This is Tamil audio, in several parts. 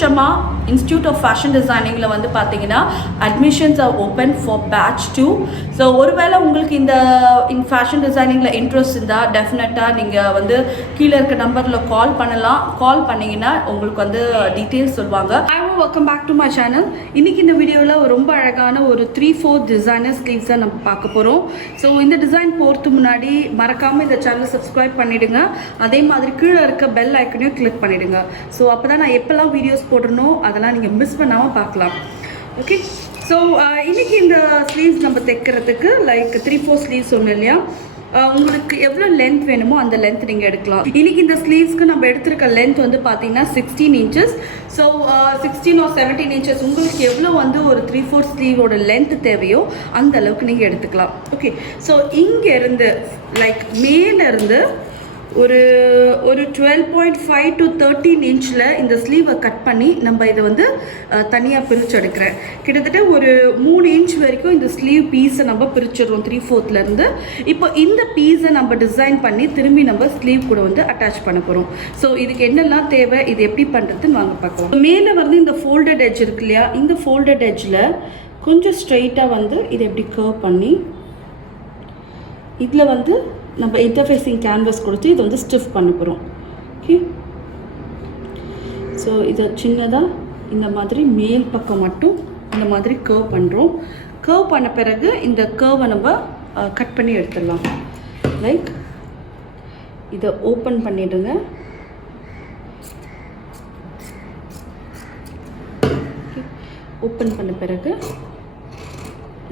Shama Institute of Fashion Designing la வந்து பாத்தீங்கன்னா admissions are open for batch 2. So ஒருவேளை உங்களுக்கு இந்த fashion designing ல interest இருந்தா டெஃபினட்டா நீங்க வந்து கீழ இருக்க நம்பர்ல கால் பண்ணலாம். கால் பண்ணீங்கன்னா உங்களுக்கு வந்து டீடைல்ஸ் சொல்வாங்க. Hi, welcome back to my channel. இன்னைக்கு இந்த வீடியோல ரொம்ப அழகான ஒரு 3-4 designer sleeves நம்ம பார்க்க போறோம். So இந்த டிசைன் போறதுக்கு முன்னாடி மறக்காம இந்த சேனலை subscribe பண்ணிடுங்க. அதே மாதிரி கீழ இருக்க பெல் ஐகானையும் கிளிக் பண்ணிடுங்க. So அப்பதான் நான் எப்பலாம் வீடியோஸ் போடுறனோ அதெல்லாம் நீங்கள் மிஸ் பண்ணாமல் பார்க்கலாம். ஓகே, ஸோ இன்றைக்கி இந்த ஸ்லீவ்ஸ் நம்ம தைக்கிறதுக்கு லைக் 3-4 ஸ்லீவ்ஸ் ஒன்று இல்லையா, உங்களுக்கு எவ்வளோ லென்த் வேணுமோ அந்த லென்த் நீங்கள் எடுக்கலாம். இன்றைக்கி இந்த ஸ்லீவ்ஸ்க்கு நம்ம எடுத்திருக்க லென்த் வந்து பார்த்தீங்கன்னா 16 inches. ஸோ 16 or 17 inches உங்களுக்கு எவ்வளோ வந்து ஒரு 3-4 ஸ்லீவோட லென்த் தேவையோ அந்த அளவுக்கு நீங்கள் எடுத்துக்கலாம். ஓகே, ஸோ இங்கேருந்து லைக் மேலேருந்து ஒரு 12.5 to 13 inchல இந்த ஸ்லீவை கட் பண்ணி நம்ம இதை வந்து தனியாக பிரித்து எடுக்கிறேன். கிட்டத்தட்ட ஒரு 3 inch வரைக்கும் இந்த ஸ்லீவ் பீஸை நம்ம பிரிச்சிடுறோம் 3/4 இப்போ இந்த பீஸை நம்ம டிசைன் பண்ணி திரும்பி நம்ம ஸ்லீவ் கூட வந்து அட்டாச் பண்ண போகிறோம். ஸோ இதுக்கு என்னெல்லாம் தேவை, இது எப்படி பண்ணுறதுன்னு வாங்க பார்க்கலாம். மேலே வந்து இந்த ஃபோல்டட் எட்ஜ் இருக்கு இல்லையா, இந்த ஃபோல்டட் எட்ஜில் கொஞ்சம் ஸ்ட்ரைட்டாக வந்து இதை எப்படி கர்வ் பண்ணி இதில் வந்து நம்ம இன்டர்ஃபேஸிங் கேன்வஸ் கொடுத்து இதை வந்து ஸ்டிஃப் பண்ண போகிறோம். ஓகே, ஸோ இதை சின்னதாக இந்த மாதிரி மேல் பக்கம் மட்டும் இந்த மாதிரி கர்வ் பண்ணுறோம். கர்வ் பண்ண பிறகு இந்த கர்வை நம்ம கட் பண்ணி எடுத்துடலாம். லைக் இதை ஓப்பன் பண்ணிவிடுங்க. ஓப்பன் பண்ண பிறகு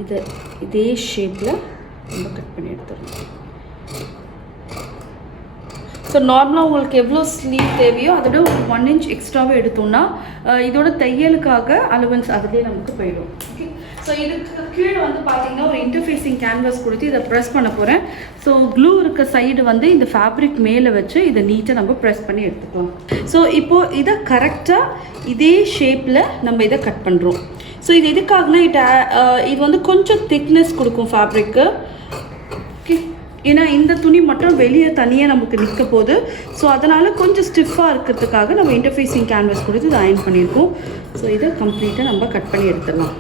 இதை இதே ஷேப்பில் நம்ம கட் பண்ணி எடுத்துடலாம். ஸோ நார்மலாக உங்களுக்கு எவ்வளோ ஸ்லீவ் தேவையோ அதோட 1 inch எக்ஸ்ட்ராவே எடுத்தோம்னா இதோட தையலுக்காக அலவன்ஸ் அதிலே நமக்கு போயிடும். ஓகே, ஸோ இதுக்கு கீழே வந்து பார்த்தீங்கன்னா ஒரு இன்டர்ஃபேஸிங் கேன்வஸ் கொடுத்து இதை ப்ரெஸ் பண்ண போகிறேன். ஸோ க்ளூ இருக்க சைடு வந்து இந்த ஃபேப்ரிக் மேலே வச்சு இதை நீட்டாக நம்ம ப்ரெஸ் பண்ணி எடுத்துக்கலாம். ஸோ இப்போது இதை கரெக்டாக இதே ஷேப்பில் நம்ம இதை கட் பண்ணுறோம். ஸோ இது எதுக்காகனா இது வந்து கொஞ்சம் திக்னஸ் கொடுக்கும் ஃபேப்ரிக்கு. ஓகே, ஏன்னா இந்த துணி மட்டும் வெளியே தனியாக நமக்கு நிற்க போகுது. ஸோ அதனால் கொஞ்சம் ஸ்டிஃபாக இருக்கிறதுக்காக நம்ம இன்டர்ஃபேஸிங் கேன்வஸ் கொடுத்து இதை அயன் பண்ணியிருக்கோம். ஸோ இதை கம்ப்ளீட்டாக நம்ம கட் பண்ணி எடுத்துடலாம்.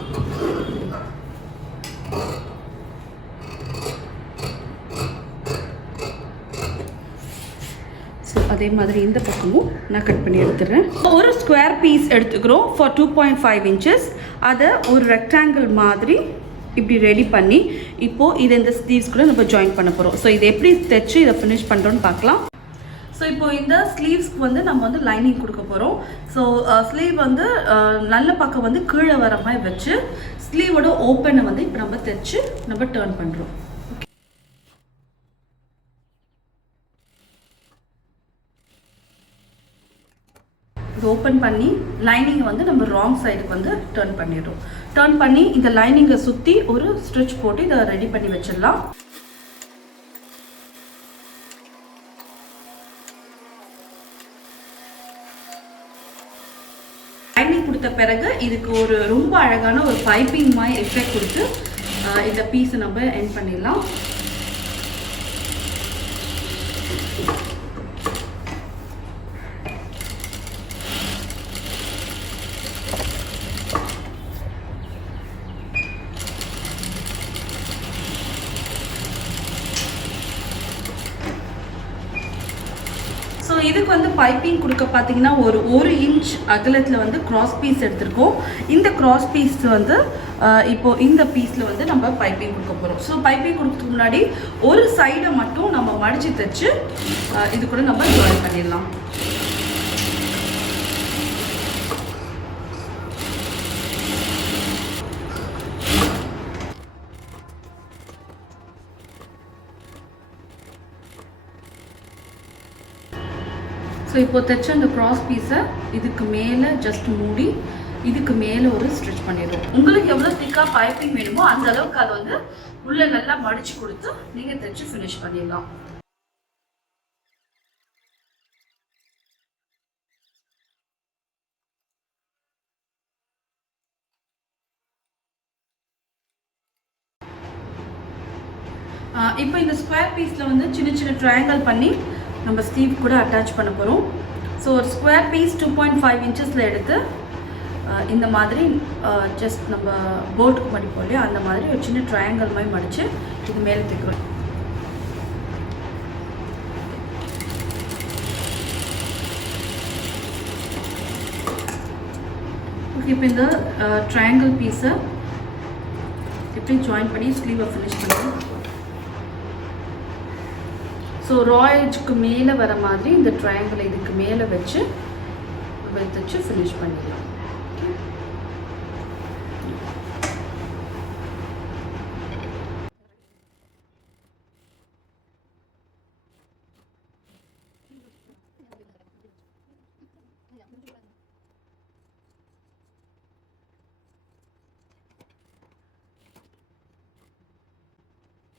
ஸோ அதே மாதிரி இந்த பக்கமும் நான் கட் பண்ணி எடுத்துடுறேன். ஒரு ஸ்கொயர் பீஸ் எடுத்துக்கிறோம் ஃபார் 2.5 inches. அதை ஒரு ரெக்டாங்கிள் மாதிரி இப்படி ரெடி பண்ணி இப்போது இதை இந்த ஸ்லீவ்ஸ் கூட நம்ம ஜாயின் பண்ண போகிறோம். ஸோ இதை எப்படி தைச்சு இதை ஃபினிஷ் பண்ணுறோன்னு பார்க்கலாம். ஸோ இப்போ இந்த ஸ்லீவ்ஸ்க்கு வந்து நம்ம வந்து லைனிங் கொடுக்க போகிறோம். ஸோ ஸ்லீவ் வந்து நல்ல பக்கம் வந்து கீழே வர மாதிரி வச்சு ஸ்லீவோட ஓப்பனை வந்து இப்போ நம்ம தைச்சு நம்ம டர்ன் பண்ணுறோம். இது ஓப்பன் பண்ணி லைனிங்கை வந்து நம்ம ராங் சைடுக்கு வந்து டர்ன் பண்ணிடுறோம். டர்ன் பண்ணி இந்த லைனிங்கை சுற்றி ஒரு ஸ்டிச் போட்டு இதை ரெடி பண்ணி வச்சிடலாம். லைனிங் கொடுத்த பிறகு இதுக்கு ஒரு ரொம்ப அழகான ஒரு பைப்பிங் மாதிரி எஃபெக்ட் கொடுத்து இந்த பீஸை நம்ம எண்ட் பண்ணிடலாம். ஸோ இதுக்கு வந்து பைப்பிங் கொடுக்க பார்த்தீங்கன்னா ஒரு 1 inch அகலத்தில் வந்து கிராஸ் பீஸ் எடுத்திருக்கோம். இந்த கிராஸ் பீஸ் வந்து இப்போது இந்த பீஸில் வந்து நம்ம பைப்பிங் கொடுக்க போகிறோம். ஸோ பைப்பிங் கொடுக்கறதுக்கு முன்னாடி ஒரு சைடை மட்டும் நம்ம மடித்து தைச்சு இது கூட நம்ம ஜாயின் பண்ணிடலாம். ஸோ இப்போ தைச்ச அந்த க்ராஸ் பீஸை இதுக்கு மேலே ஜஸ்ட் மூடி இதுக்கு மேலே ஒரு ஸ்டிச் பண்ணிடுவோம். உங்களுக்கு எவ்வளோ திக்காக பைப்பிங் வேணுமோ அந்த அளவுக்கு அதை வந்து உள்ளே நல்லா மடித்து கொடுத்து நீங்கள் தைச்சு ஃபினிஷ் பண்ணிடலாம். இப்போ இந்த ஸ்கொயர் பீஸில் வந்து சின்ன சின்ன ட்ரையாங்கிள் பண்ணி நம்ம ஸ்லீவ் கூட அட்டாச் பண்ண போகிறோம். ஸோ ஒரு ஸ்கொயர் பீஸ் 2.5 இன்ச்சஸில் எடுத்து இந்த மாதிரி ஜஸ்ட் நம்ம போட்டுக்கு மடிப்போம் இல்லையா, அந்த மாதிரி ஒரு சின்ன ட்ரையாங்கிள் மாதிரி மடித்து இது மேலே தைக்கிறோம். ஓகே, இப்போ இந்த ட்ரையாங்கிள் பீஸை எப்படி ஜாயின் பண்ணி ஸ்லீவை ஃபினிஷ் பண்ணுறோம். ஸோ ராயல்ஸ்க்கு மேலே வர மாதிரி இந்த ட்ரையாங்கிளை இதுக்கு மேலே வச்சு ஃபினிஷ் பண்ணிடலாம்.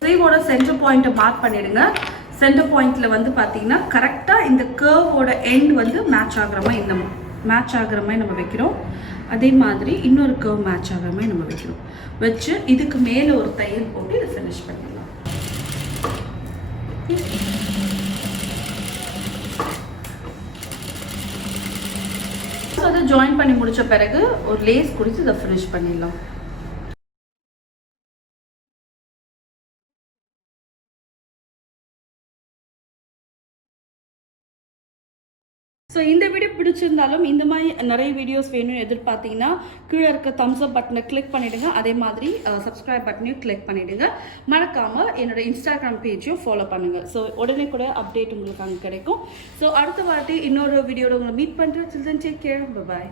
ஸ்லீவோட சென்டர் பாயிண்ட்டை மார்க் பண்ணிடுங்க. சென்டர் பாயிண்ட்டில் வந்து பார்த்தீங்கன்னா கரெக்டாக இந்த கர்வோட எண்ட் வந்து மேட்ச் ஆகிற மாதிரி நம்ம வைக்கிறோம். அதே மாதிரி இன்னொரு கர்வ் மேட்ச் ஆகிற மாதிரி நம்ம வைக்கிறோம். வச்சு இதுக்கு மேலே ஒரு தையல் போட்டு இதை ஃபினிஷ் பண்ணிடலாம். ஸோ அதை ஜாயின் பண்ணி முடித்த பிறகு ஒரு லேஸ் கொடுத்து இதை ஃபினிஷ் பண்ணிடலாம். ஸோ இந்த வீடியோ பிடிச்சிருந்தாலும் இந்த மாதிரி நிறைய வீடியோஸ் வேணும்னு எதிர்பார்த்தீங்கன்னா கீழே இருக்க தம்ஸ் அப் பட்டனை கிளிக் பண்ணிவிடுங்க. அதே மாதிரி சப்ஸ்கிரைப் பட்டனையும் கிளிக் பண்ணிவிடுங்க. மறக்காமல் என்னோட இன்ஸ்டாகிராம் பேஜையும் ஃபாலோ பண்ணுங்கள். ஸோ உடனே கூட அப்டேட் உங்களுக்கு அங்கே கிடைக்கும். ஸோ அடுத்த வாட்டி இன்னொரு வீடியோட உங்களை மீட் பண்ணுறேன். Children take care. பை.